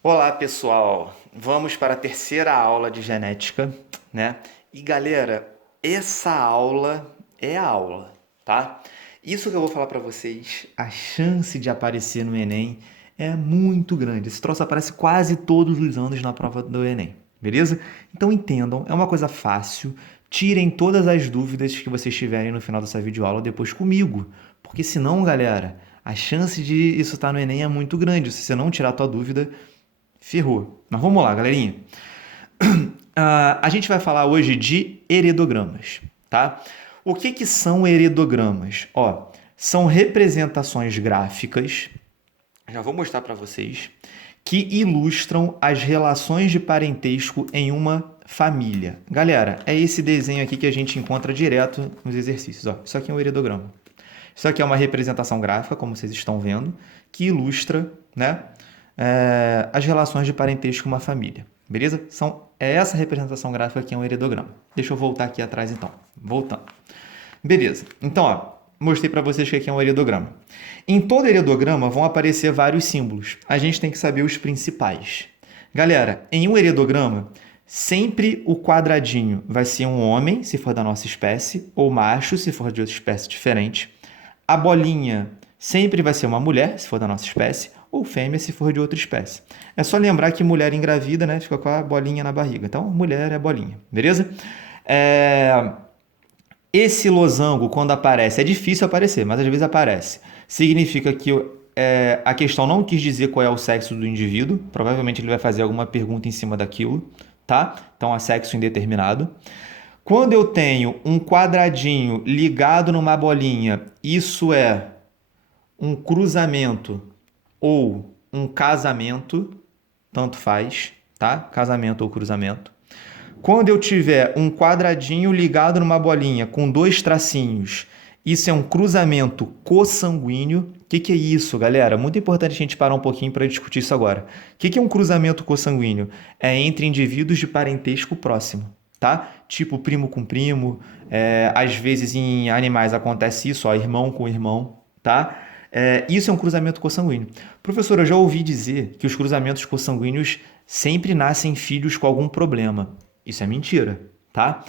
Olá, pessoal. Vamos para a terceira aula de genética, né? E galera, essa aula é a aula, tá? Isso que eu vou falar para vocês, a chance de aparecer no Enem é muito grande. Esse troço aparece quase todos os anos na prova do Enem, beleza? Então entendam, é uma coisa fácil. Tirem todas as dúvidas que vocês tiverem no final dessa videoaula depois comigo, porque senão, galera, a chance de isso estar no Enem é muito grande. Se você não tirar a tua dúvida, ferrou. Mas vamos lá, galerinha. A gente vai falar hoje de heredogramas, tá? O que são heredogramas? Ó, são representações gráficas, já vou mostrar para vocês, que ilustram as relações de parentesco em uma família. Galera, é esse desenho aqui que a gente encontra direto nos exercícios. Ó, isso aqui é um heredograma. Isso aqui é uma representação gráfica, como vocês estão vendo, que ilustra, né, as relações de parentesco em uma família. Beleza? É essa representação gráfica que é um heredograma. Deixa eu voltar aqui atrás, então. Voltando. Beleza. Então, ó, mostrei para vocês que aqui é um heredograma. Em todo heredograma vão aparecer vários símbolos. A gente tem que saber os principais. Galera, em um heredograma, sempre o quadradinho vai ser um homem, se for da nossa espécie, ou macho, se for de outra espécie diferente. A bolinha sempre vai ser uma mulher, se for da nossa espécie, ou fêmea, se for de outra espécie. É só lembrar que mulher engravida, né, fica com a bolinha na barriga. Então, mulher é bolinha, beleza? Esse losango, quando aparece, é difícil aparecer, mas às vezes aparece. Significa que a questão não quis dizer qual é o sexo do indivíduo. Provavelmente ele vai fazer alguma pergunta em cima daquilo, tá? Então, é sexo indeterminado. Quando eu tenho um quadradinho ligado numa bolinha, isso é um cruzamento ou um casamento, tanto faz, tá? Casamento ou cruzamento. Quando eu tiver um quadradinho ligado numa bolinha com dois tracinhos, isso é um cruzamento consanguíneo. O que é isso, galera? Muito importante a gente parar um pouquinho para discutir isso agora. O que é um cruzamento consanguíneo? É entre indivíduos de parentesco próximo, tá? Tipo primo com primo. Às vezes em animais acontece isso, ó, irmão com irmão, tá? Isso é um cruzamento consanguíneo. Professor, eu já ouvi dizer que os cruzamentos consanguíneos sempre nascem filhos com algum problema. Isso é mentira, tá?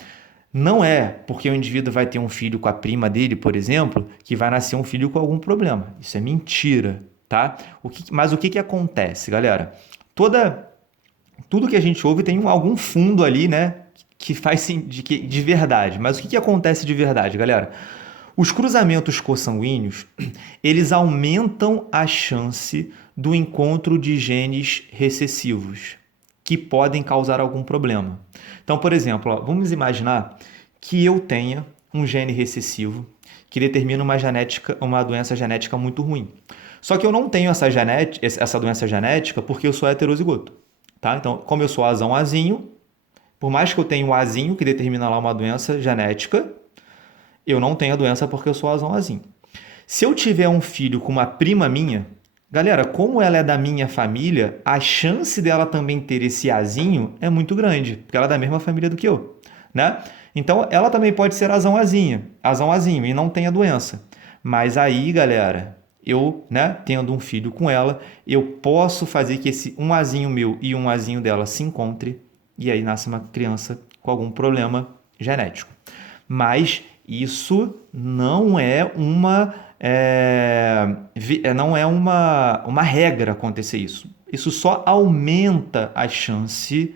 Não é porque o indivíduo vai ter um filho com a prima dele, por exemplo, que vai nascer um filho com algum problema. Isso é mentira, tá? Mas o que acontece, galera? Tudo que a gente ouve tem algum fundo ali, né? Que faz de verdade. Mas o que acontece de verdade, galera? Os cruzamentos consanguíneos, eles aumentam a chance do encontro de genes recessivos que podem causar algum problema. Então, por exemplo, ó, vamos imaginar que eu tenha um gene recessivo que determina uma doença genética muito ruim. Só que eu não tenho essa doença genética porque eu sou heterozigoto. Tá? Então, como eu sou azão azinho, por mais que eu tenha o azinho que determina lá uma doença genética, eu não tenho a doença porque eu sou azão azinho. Se eu tiver um filho com uma prima minha, galera, como ela é da minha família, a chance dela também ter esse azinho é muito grande, porque ela é da mesma família do que eu, né? Então, ela também pode ser azão azinho e não tem a doença. Mas aí, galera, eu, né, tendo um filho com ela, eu posso fazer que um azinho meu e um azinho dela se encontrem e aí nasce uma criança com algum problema genético. Mas isso não é uma regra acontecer isso. Isso só aumenta a chance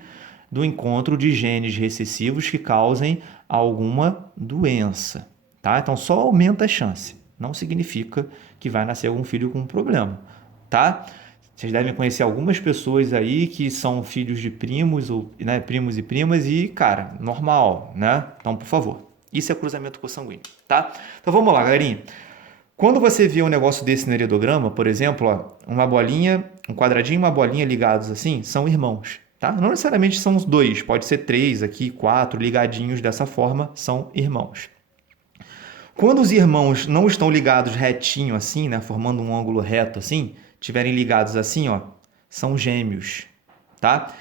do encontro de genes recessivos que causem alguma doença, tá? Então só aumenta a chance. Não significa que vai nascer algum filho com um problema, tá? Vocês devem conhecer algumas pessoas aí que são filhos de primos, ou, né, primos e primas, e, cara, normal, né? Então, por favor. Isso é cruzamento consanguíneo, tá? Então vamos lá, galerinha. Quando você vê um negócio desse no heredograma, por exemplo, ó, uma bolinha, um quadradinho e uma bolinha ligados assim, são irmãos, tá? Não necessariamente são os dois, pode ser três aqui, quatro ligadinhos dessa forma, são irmãos. Quando os irmãos não estão ligados retinho assim, né, formando um ângulo reto assim, tiverem ligados assim, ó, são gêmeos, tá?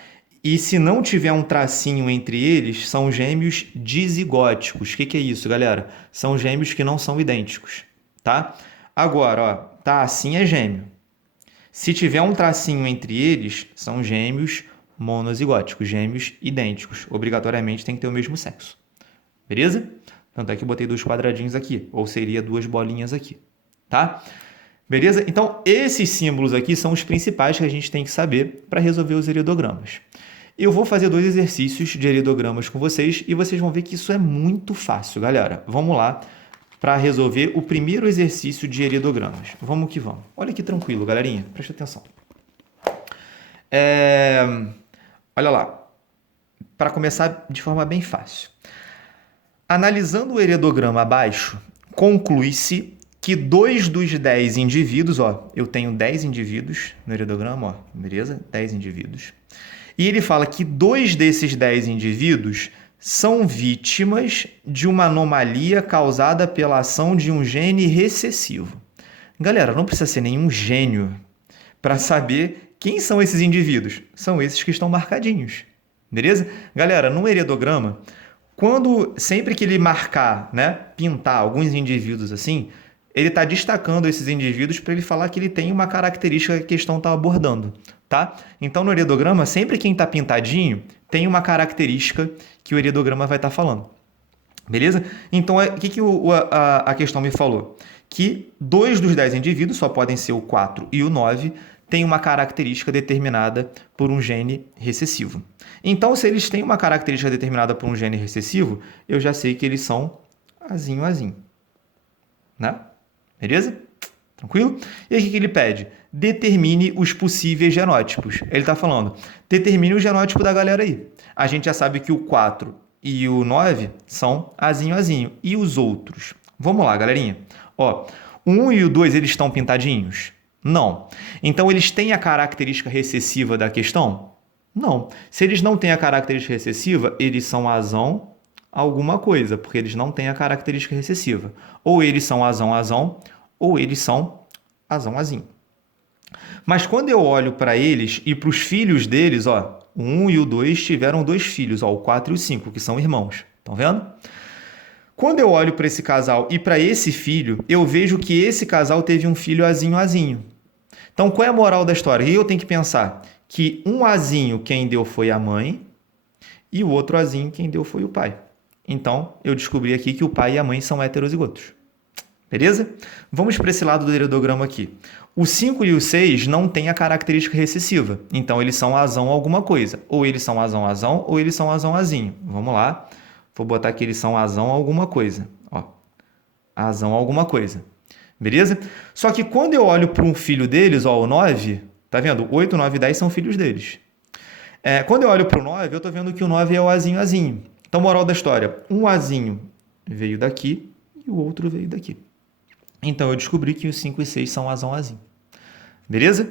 E se não tiver um tracinho entre eles, são gêmeos dizigóticos. O que é isso, galera? São gêmeos que não são idênticos, tá? Agora, ó, tá assim é gêmeo. Se tiver um tracinho entre eles, são gêmeos monozigóticos, gêmeos idênticos. Obrigatoriamente tem que ter o mesmo sexo. Beleza? Tanto é que eu botei 2 quadradinhos aqui, ou seria 2 bolinhas aqui, tá? Beleza? Então, esses símbolos aqui são os principais que a gente tem que saber para resolver os helidogramas. Eu vou fazer 2 exercícios de helidogramas com vocês e vocês vão ver que isso é muito fácil, galera. Vamos lá para resolver o primeiro exercício de helidogramas. Vamos que vamos. Olha que tranquilo, galerinha. Presta atenção. Olha lá. Para começar de forma bem fácil. Analisando o heredograma abaixo, conclui-se que 2 dos 10 indivíduos, eu tenho 10 indivíduos no heredograma, beleza? 10 indivíduos. E ele fala que 2 desses 10 indivíduos são vítimas de uma anomalia causada pela ação de um gene recessivo. Galera, não precisa ser nenhum gênio para saber quem são esses indivíduos. São esses que estão marcadinhos, beleza? Galera, no heredograma, sempre que ele marcar, né, pintar alguns indivíduos assim, ele está destacando esses indivíduos para ele falar que ele tem uma característica que a questão está abordando, tá? Então, no heredograma, sempre quem está pintadinho tem uma característica que o heredograma vai estar falando, beleza? Então, o que a questão me falou? Que 2 dos 10 indivíduos, só podem ser o 4 e o 9, tem uma característica determinada por um gene recessivo. Então, se eles têm uma característica determinada por um gene recessivo, eu já sei que eles são azinho, né? Beleza? Tranquilo? E aí o que ele pede? Determine os possíveis genótipos. Ele está falando, determine o genótipo da galera aí. A gente já sabe que o 4 e o 9 são azinho. E os outros? Vamos lá, galerinha. O 1 e o 2, eles estão pintadinhos? Não. Então, eles têm a característica recessiva da questão? Não. Se eles não têm a característica recessiva, eles são azão alguma coisa, porque eles não têm a característica recessiva. Ou eles são azão, ou eles são azinho. Mas quando eu olho para eles e para os filhos deles, o 1 e o 2 tiveram 2 filhos, o 4 e o 5, que são irmãos. Estão vendo? Quando eu olho para esse casal e para esse filho, eu vejo que esse casal teve um filho azinho. Então, qual é a moral da história? E eu tenho que pensar que um azinho quem deu foi a mãe e o outro azinho quem deu foi o pai. Então, eu descobri aqui que o pai e a mãe são heterozigotos. Beleza? Vamos para esse lado do heredograma aqui. O 5 e o 6 não têm a característica recessiva. Então, eles são azão alguma coisa. Ou eles são azão, ou eles são azinho. Vamos lá. Vou botar que eles são azão alguma coisa. Azão alguma coisa. Beleza? Só que quando eu olho para um filho deles, o 9, tá vendo? 8, 9 e 10 são filhos deles. Quando eu olho para o 9, eu estou vendo que o 9 é o azinho. Então, moral da história, um azinho veio daqui e o outro veio daqui. Então, eu descobri que os 5 e 6 são azinho. Beleza?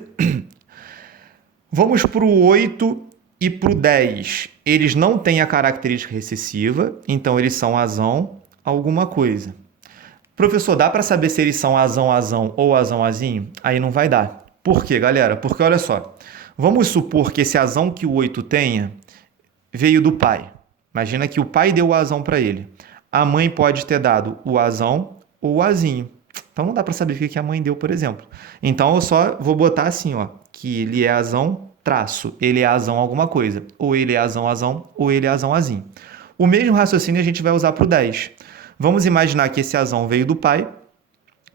Vamos para o 8 e para o 10. Eles não têm a característica recessiva, então eles são azão alguma coisa. Professor, dá para saber se eles são azão ou azinho? Aí não vai dar. Por quê, galera? Porque, olha só, vamos supor que esse azão que o 8 tenha veio do pai. Imagina que o pai deu o azão para ele. A mãe pode ter dado o azão ou o azinho. Então, não dá para saber o que a mãe deu, por exemplo. Então, eu só vou botar assim, que ele é azão, traço. Ele é azão alguma coisa. Ou ele é azão, ou ele é azinho. O mesmo raciocínio a gente vai usar para o 10. Vamos imaginar que esse azão veio do pai.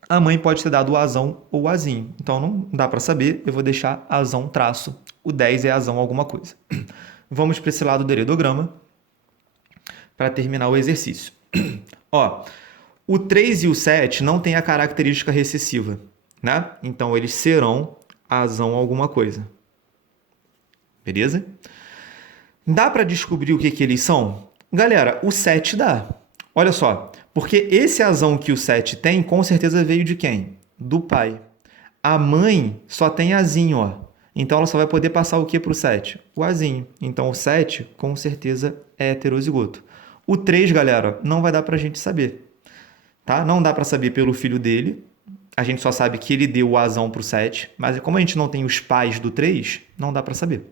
A mãe pode ter dado o azão ou o azinho. Então, não dá para saber. Eu vou deixar azão, traço. O 10 é azão alguma coisa. Vamos para esse lado do heredograma para terminar o exercício. O 3 e o 7 não têm a característica recessiva, né? Então, eles serão azão alguma coisa. Beleza? Dá para descobrir o que eles são? Galera, o 7 dá. Olha só, porque esse azão que o 7 tem, com certeza veio de quem? Do pai. A mãe só tem azinho, Então, ela só vai poder passar o que para o 7? O azinho. Então, o 7, com certeza, é heterozigoto. O 3, galera, não vai dar para a gente saber. Tá? Não dá para saber pelo filho dele. A gente só sabe que ele deu o azão para o 7. Mas como a gente não tem os pais do 3, não dá para saber.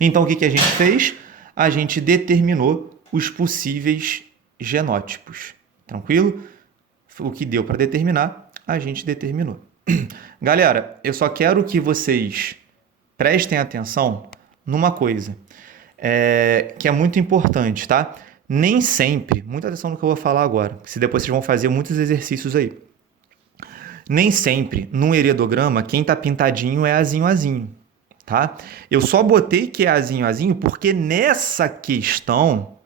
Então, o que a gente fez? A gente determinou os possíveis genótipos. Tranquilo? O que deu para determinar, a gente determinou. Galera, eu só quero que vocês prestem atenção numa coisa, que é muito importante, tá? Nem sempre, muita atenção no que eu vou falar agora, se depois vocês vão fazer muitos exercícios aí. Nem sempre, num heredograma, quem tá pintadinho é azinho azinho, tá? Eu só botei que é azinho azinho porque nessa questão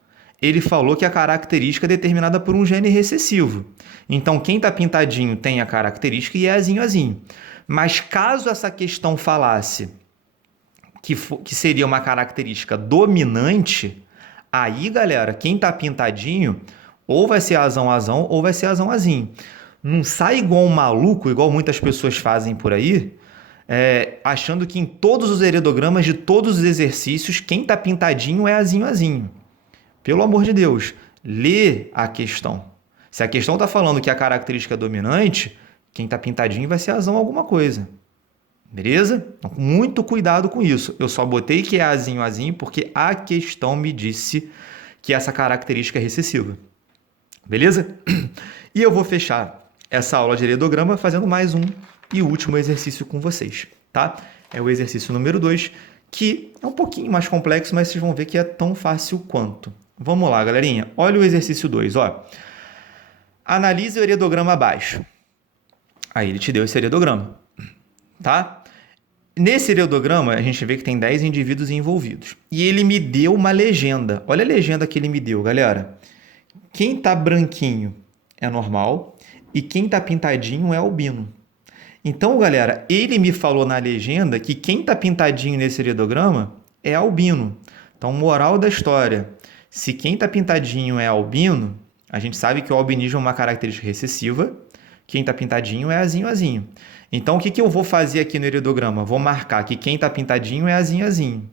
ele falou que a característica é determinada por um gene recessivo. Então, quem tá pintadinho tem a característica e é azinho azinho. Mas caso essa questão falasse que seria uma característica dominante, aí, galera, quem tá pintadinho ou vai ser azão azão ou vai ser azão azinho. Não sai igual um maluco, igual muitas pessoas fazem por aí, achando que em todos os heredogramas de todos os exercícios, quem tá pintadinho é azinho azinho. Pelo amor de Deus, lê a questão. Se a questão está falando que a característica é dominante, quem está pintadinho vai ser azão alguma coisa. Beleza? Então, muito cuidado com isso. Eu só botei que é azinho azinho porque a questão me disse que essa característica é recessiva. Beleza? E eu vou fechar essa aula de heredograma fazendo mais um e último exercício com vocês, tá? É o exercício número 2, que é um pouquinho mais complexo, mas vocês vão ver que é tão fácil quanto. Vamos lá, galerinha. Olha o exercício 2, ó. Analise o heredograma abaixo. Aí ele te deu esse heredograma, tá? Nesse heredograma, a gente vê que tem 10 indivíduos envolvidos. E ele me deu uma legenda. Olha a legenda que ele me deu, galera. Quem tá branquinho é normal e quem tá pintadinho é albino. Então, galera, ele me falou na legenda que quem tá pintadinho nesse heredograma é albino. Então, moral da história, se quem tá pintadinho é albino, a gente sabe que o albinismo é uma característica recessiva, quem tá pintadinho é azinho azinho. Então, o que eu vou fazer aqui no heredograma? Vou marcar que quem tá pintadinho é azinho azinho,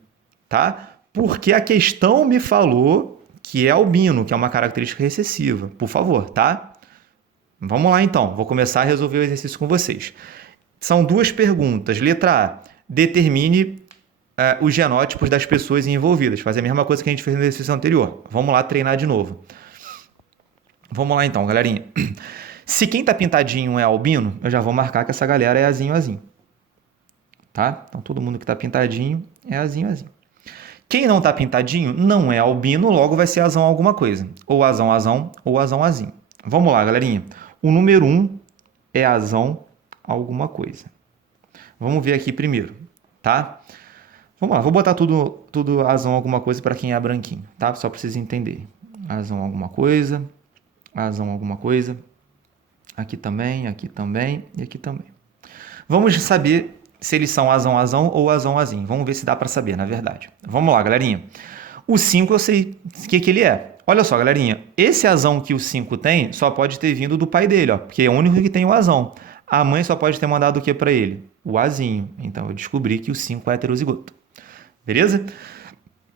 tá? Porque a questão me falou que é albino, que é uma característica recessiva. Por favor, tá? Vamos lá, então. Vou começar a resolver o exercício com vocês. São duas perguntas. Letra A. Determine os genótipos das pessoas envolvidas. Fazer a mesma coisa que a gente fez no exercício anterior. Vamos lá treinar de novo. Vamos lá, então, galerinha. Se quem tá pintadinho é albino, eu já vou marcar que essa galera é azinho azinho. Tá? Então, todo mundo que tá pintadinho é azinho azinho. Quem não tá pintadinho não é albino, logo vai ser azão alguma coisa. Ou azão azão ou azão azinho. Vamos lá, galerinha. O número 1 é azão alguma coisa. Vamos ver aqui primeiro, tá? Vamos lá, vou botar tudo azão alguma coisa para quem é branquinho, tá? Só para vocês entenderem. Azão alguma coisa, azão alguma coisa. Aqui também e aqui também. Vamos saber se eles são azão azão ou azão azinho. Vamos ver se dá para saber, na verdade. Vamos lá, galerinha. O 5 eu sei o que ele é. Olha só, galerinha. Esse azão que o 5 tem só pode ter vindo do pai dele, ó, porque é o único que tem o azão. A mãe só pode ter mandado o que para ele? O azinho. Então, eu descobri que o 5 é heterozigoto. Beleza?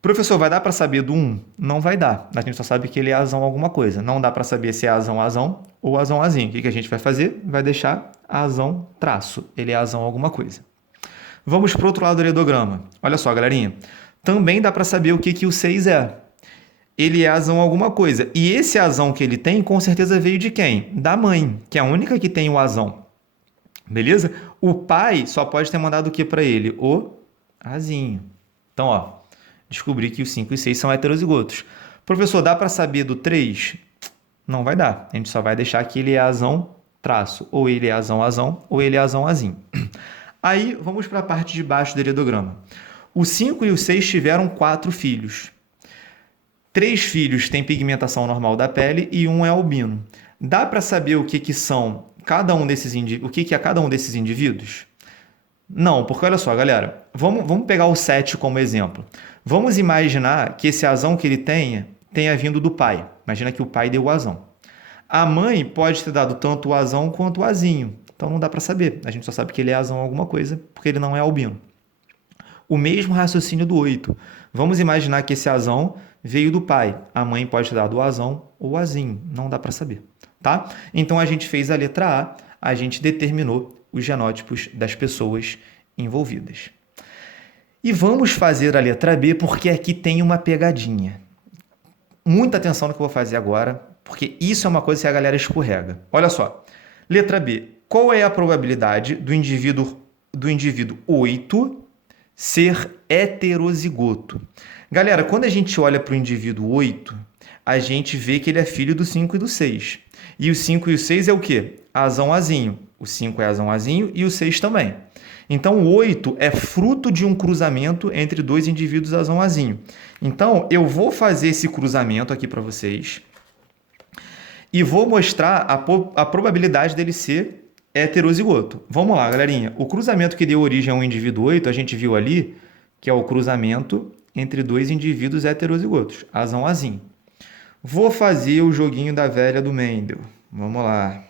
Professor, vai dar para saber do 1? Não vai dar. A gente só sabe que ele é azão alguma coisa. Não dá para saber se é azão azão ou azão azinho. O que a gente vai fazer? Vai deixar azão traço. Ele é azão alguma coisa. Vamos para o outro lado do heredograma. Olha só, galerinha. Também dá para saber o que o 6 é. Ele é azão alguma coisa. E esse azão que ele tem, com certeza veio de quem? Da mãe, que é a única que tem o azão. Beleza? O pai só pode ter mandado o que para ele? O azinho. Então, ó, descobri que os 5 e 6 são heterozigotos. Professor, dá para saber do 3? Não vai dar. A gente só vai deixar que ele é azão traço. Ou ele é azão azão, ou ele é azão azinho. Aí, vamos para a parte de baixo do heredograma. Os 5 e os 6 tiveram 4 filhos. 3 filhos têm pigmentação normal da pele e 1 é albino. Dá para saber o que são cada um desses o que é cada um desses indivíduos? Não, porque olha só, galera, vamos pegar o 7 como exemplo. Vamos imaginar que esse azão que ele tenha vindo do pai. Imagina que o pai deu o azão. A mãe pode ter dado tanto o azão quanto o azinho. Então não dá para saber. A gente só sabe que ele é azão alguma coisa, porque ele não é albino. O mesmo raciocínio do 8. Vamos imaginar que esse azão veio do pai. A mãe pode ter dado o azão ou o azinho. Não dá para saber, tá? Então a gente fez a letra A, a gente determinou os genótipos das pessoas envolvidas. E vamos fazer a letra B, porque aqui tem uma pegadinha. Muita atenção no que eu vou fazer agora, porque isso é uma coisa que a galera escorrega. Olha só. Letra B. qual é a probabilidade do indivíduo 8 ser heterozigoto? Galera, quando a gente olha para o indivíduo 8, a gente vê que ele é filho do 5 e do 6. E o 5 e o 6 é o quê? Azão, azinho. O 5 é azão, azinho e o 6 também. Então, o 8 é fruto de um cruzamento entre dois indivíduos azão, azinho. Então, eu vou fazer esse cruzamento aqui para vocês e vou mostrar a probabilidade dele ser heterozigoto. Vamos lá, galerinha. O cruzamento que deu origem a um indivíduo 8, a gente viu ali, que é o cruzamento entre dois indivíduos heterozigotos, azão, azinho. Vou fazer o joguinho da velha do Mendel. Vamos lá.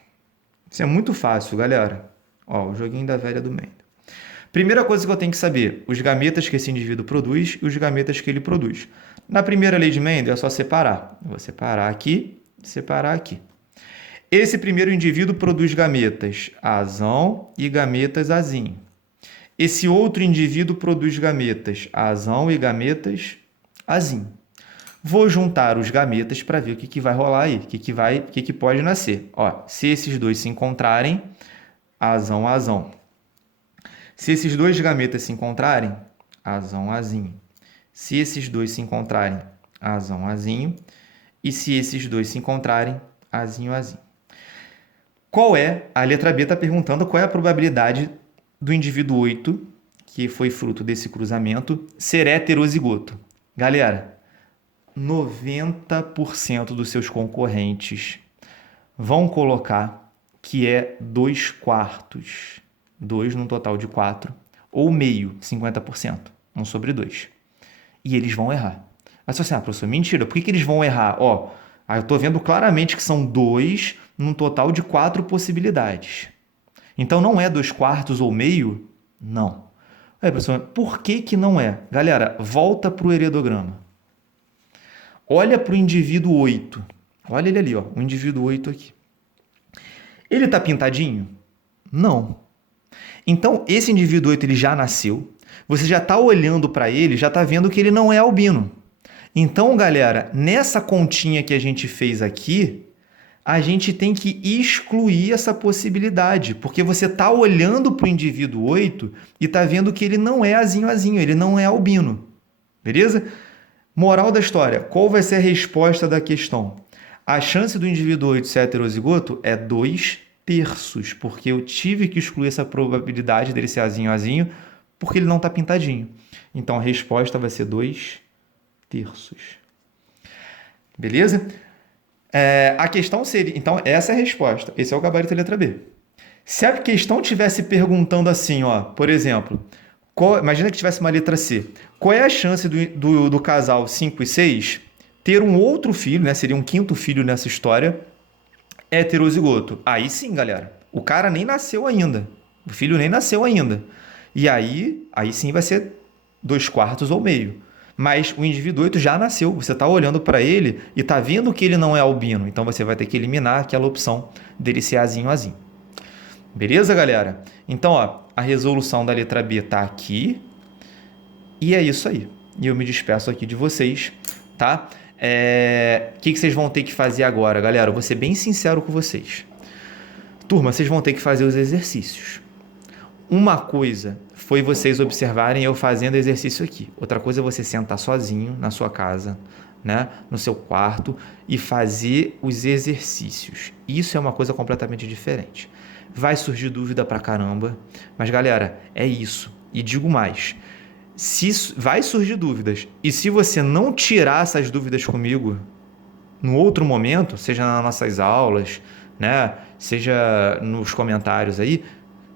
Isso é muito fácil, galera. Ó, o joguinho da velha do Mendel. Primeira coisa que eu tenho que saber, os gametas que esse indivíduo produz e os gametas que ele produz. Na primeira lei de Mendel é só separar. Eu vou separar aqui, separar aqui. Esse primeiro indivíduo produz gametas azão e gametas azinho. Esse outro indivíduo produz gametas azão e gametas azinho. Vou juntar os gametas para ver o que vai rolar aí, o que pode nascer. Ó, se esses dois se encontrarem, azão, azão. Se esses dois gametas se encontrarem, azão, azinho. Se esses dois se encontrarem, azão, azinho. E se esses dois se encontrarem, azinho, azinho. Qual é? A letra B está perguntando qual é a probabilidade do indivíduo 8, que foi fruto desse cruzamento, ser heterozigoto. Galera, 90% dos seus concorrentes vão colocar que é 2/4. 2 num total de 4. Ou meio, 50%. 1 sobre 2. E eles vão errar. Mas você, professor, mentira. Por que eles vão errar? Ó, eu estou vendo claramente que são 2 num total de 4 possibilidades. Então, não é 2/4 ou meio? Não. Aí, professor, por que não é? Galera, volta para o heredograma. Olha para o indivíduo 8. Olha ele ali, ó, o indivíduo 8 aqui. Ele está pintadinho? Não. Então, esse indivíduo 8 ele já nasceu. Você já está olhando para ele, já está vendo que ele não é albino. Então, galera, nessa continha que a gente fez aqui, a gente tem que excluir essa possibilidade, porque você está olhando para o indivíduo 8 e está vendo que ele não é azinho, azinho, ele não é albino. Beleza? Moral da história, qual vai ser a resposta da questão? A chance do indivíduo 8 ser heterozigoto é 2/3, porque eu tive que excluir essa probabilidade dele ser azinho, azinho, porque ele não está pintadinho. Então, a resposta vai ser 2/3. Beleza? A questão seria... Então, essa é a resposta. Esse é o gabarito da letra B. Se a questão tivesse perguntando assim, ó, por exemplo, imagina que tivesse uma letra C. Qual é a chance do casal 5 e 6 ter um outro filho, né? Seria um quinto filho nessa história, heterozigoto? Aí sim, galera. O cara nem nasceu ainda. O filho nem nasceu ainda. E aí sim vai ser 2/4 ou meio. Mas o indivíduo 8 já nasceu. Você está olhando para ele e está vendo que ele não é albino. Então, você vai ter que eliminar aquela opção dele ser azinho, azinho. Beleza, galera? Então, ó, a resolução da letra B está aqui. E é isso aí. E eu me despeço aqui de vocês, tá? O que vocês vão ter que fazer agora, galera? Eu vou ser bem sincero com vocês. Turma, vocês vão ter que fazer os exercícios. Uma coisa foi vocês observarem eu fazendo exercício aqui. Outra coisa é você sentar sozinho na sua casa, né, no seu quarto e fazer os exercícios. Isso é uma coisa completamente diferente. Vai surgir dúvida pra caramba, mas galera, é isso. E digo mais, vai surgir dúvidas. E se você não tirar essas dúvidas comigo no outro momento, seja nas nossas aulas, né, seja nos comentários aí,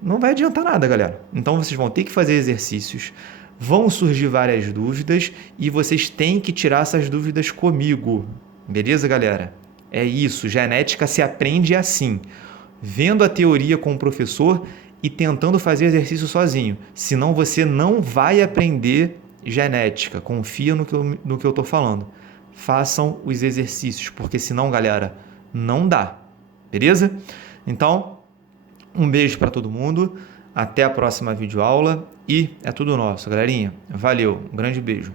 não vai adiantar nada, galera. Então, vocês vão ter que fazer exercícios, vão surgir várias dúvidas e vocês têm que tirar essas dúvidas comigo. Beleza, galera? É isso. Genética se aprende assim, vendo a teoria com o professor e tentando fazer exercício sozinho. Senão, você não vai aprender genética. Confia no que eu estou falando. Façam os exercícios, porque senão, galera, não dá. Beleza? Então... um beijo para todo mundo, até a próxima videoaula e é tudo nosso, galerinha. Valeu, um grande beijo.